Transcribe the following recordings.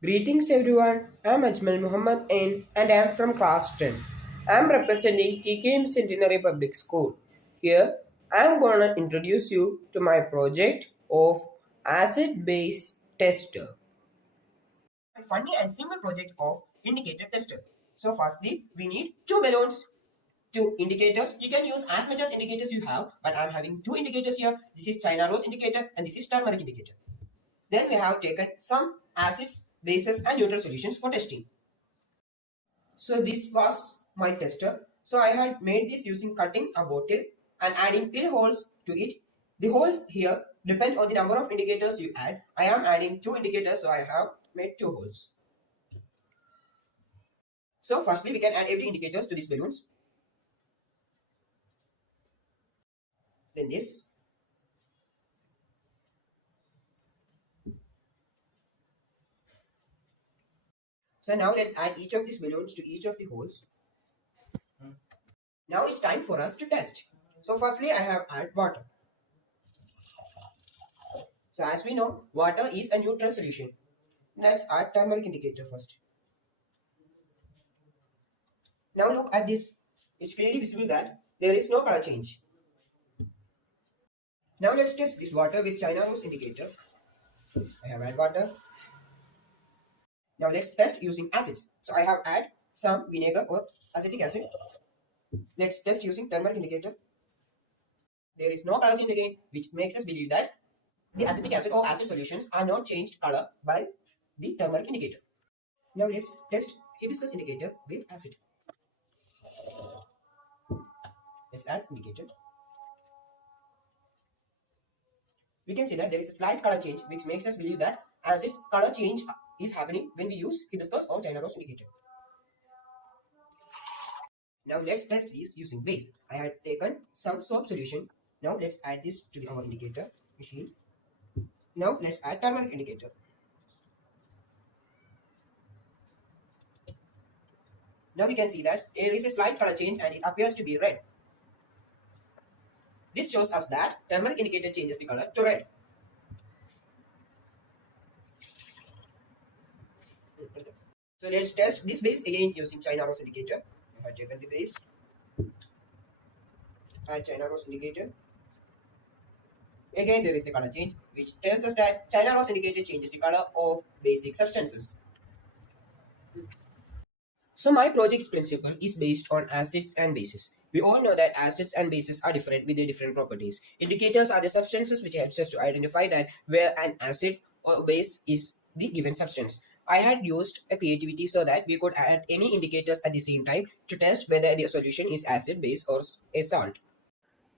Greetings everyone, I'm Ajmal Muhammad Ain and I'm from class 10. I'm representing TKM Centenary Public School. Here, I'm gonna introduce you to my project of acid-base tester. A funny and simple project of indicator tester. So firstly, we need two balloons, two indicators. You can use as much as indicators you have, but I'm having two indicators here. This is China rose indicator and this is turmeric indicator. Then we have taken some acids, bases and neutral solutions for testing. So this was my tester. So I had made this using cutting a bottle and adding clay holes to it. The holes here depend on the number of indicators you add. I am adding two indicators, so I have made two holes. So firstly, we can add every indicators to these balloons. Then this. So now let's add each of these balloons to each of the holes. Now it's time for us to test. So firstly, I have added water. So as we know, water is a neutral solution. Let's add turmeric indicator first. Now look at this. It's clearly visible that there is no color change. Now let's test this water with China rose indicator. I have added water. Now let's test using acids. So I have added some vinegar or acetic acid. Let's test using turmeric indicator. There is no color change again, which makes us believe that the acetic acid or acid solutions are not changed color by the turmeric indicator. Now let's test hibiscus indicator with acid. Let's add indicator. We can see that there is a slight color change, which makes us believe that acid's color change is happening when we use hibiscus or China rose indicator. Now let's test this using base. I have taken some soap solution. Now let's add this to our indicator machine. Now let's add turmeric indicator. Now we can see that there is a slight color change and it appears to be red. This shows us that turmeric indicator changes the color to red. So let's test this base again using China rose indicator. I have taken the base, add China rose indicator. Again there is a color change, which tells us that China rose indicator changes the color of basic substances. So my project's principle is based on acids and bases. We all know that acids and bases are different with their different properties. Indicators are the substances which helps us to identify that where an acid or base is the given substance. I had used a creativity so that we could add any indicators at the same time to test whether the solution is acid, base or a salt.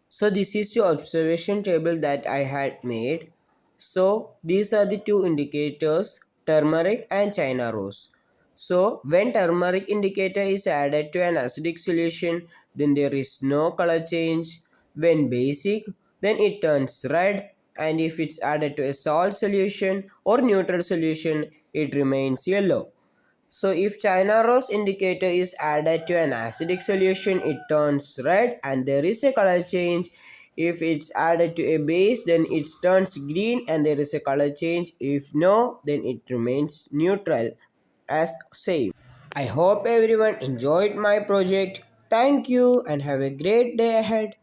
So this is the observation table that I had made. So these are the two indicators, turmeric and China rose. So when turmeric indicator is added to an acidic solution, then there is no color change. When basic, then it turns red, and if it's added to a salt solution or neutral solution, it remains yellow. So if China rose indicator is added to an acidic solution, it turns red and there is a color change. If it's added to a base, then it turns green and there is a color change. If no, then it remains neutral as same. I hope everyone enjoyed my project. Thank you and have a great day ahead.